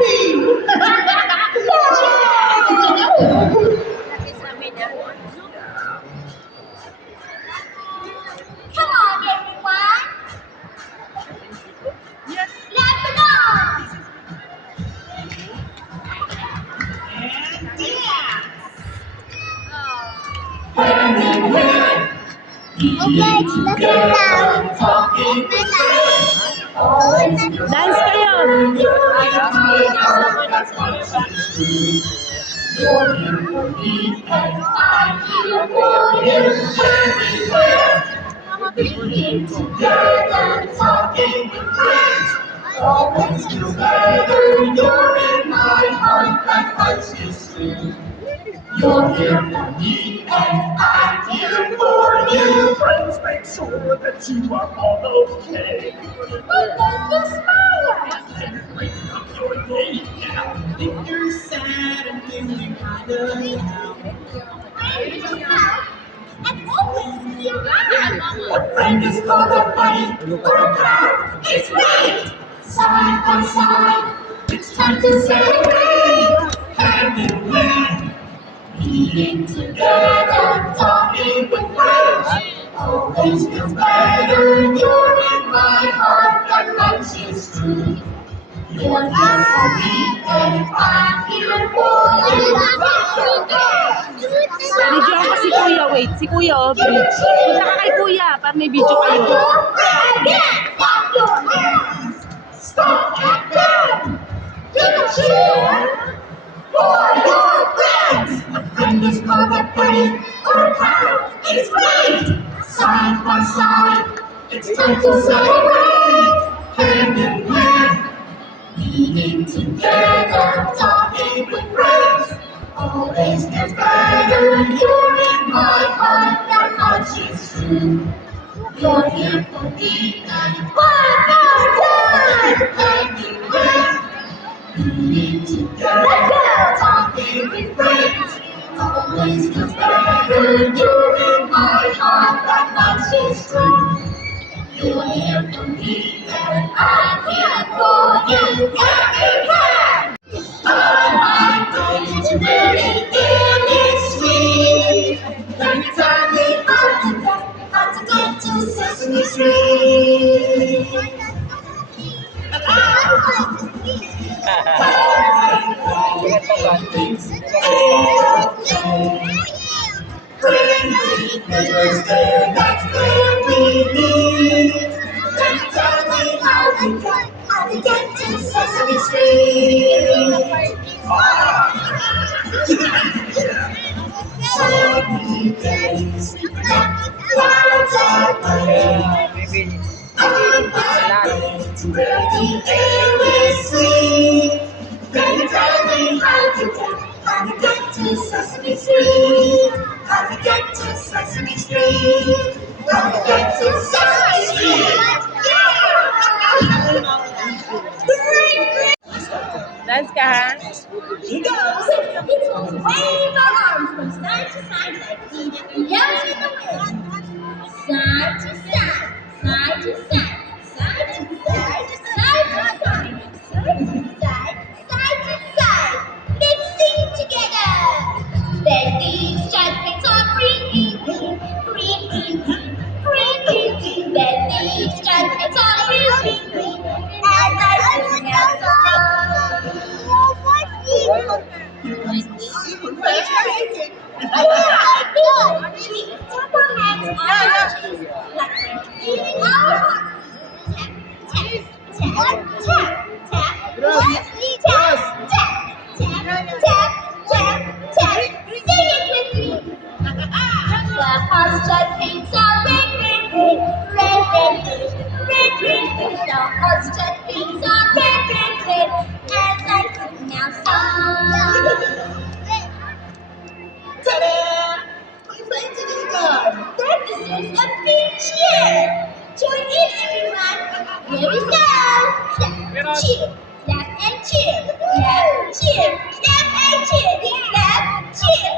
Come on, everyone. Clap it up. Okay, let's go down. Dance kayo! You're here for me, and I'm here for you. Being together, talking with friends, always feels better. You're in my heart, that heart's is true. You're here for me, and I'm here for you. Friends, make sure that you are all okay. But then you smile. And brighten up your day now. If you're sad and feeling kind of down, And always be around. A friend is called a buddy or a pal. It's great. Side by side, it's time to celebrate. Hand in hand, Being together, talking with friends, always feels better. You're in my heart, that much is true. You're here for me, and I'm here for you. Video ako si Kuya. Wait, si Kuya. Oh, punta ka kay Kuya para may video kayo. Again, clap your hands. Stop and down. Give a cheer for your friends. a friend is called a buddy or a pal. It's great. Side by side, it's time to celebrate. Hand in hand, Being together, talking with friends, always gets better. You're in my heart, that much is true. You're here for me, and one more time. hand in hand, Being together, talking with friends, always gets better. You're in my heart, that much is true. You're here for me, and I'm here for you. Everyone! I'm going to really feel it sweet. When you tell me how to get to Sesame Street. Friendly neighbors there, that's where we meet. Then tell me how to get to Sesame Street. Sunny days, clouds are gray. On my way to where the air is sweet. Then tell me how to get to Sesame Street. How to get to Sesame Street. How to get to Sesame Street. Yeah! Dance ka ha? He goes. Wave our arms from side to side like he yells in the wind. Side to side, side to side, side to side, side to side, side to side, side to side. Let's sing together. Then these chopsticks are green, green, green, green, green, green, green, green, green. Then these chopsticks are green, green, green. As I sing a song. ta-da! We played together. That deserves a big cheer. Join in, everyone. Here we go. Clap, cheer, clap and cheer, clap, cheer, clap and cheer, clap, cheer,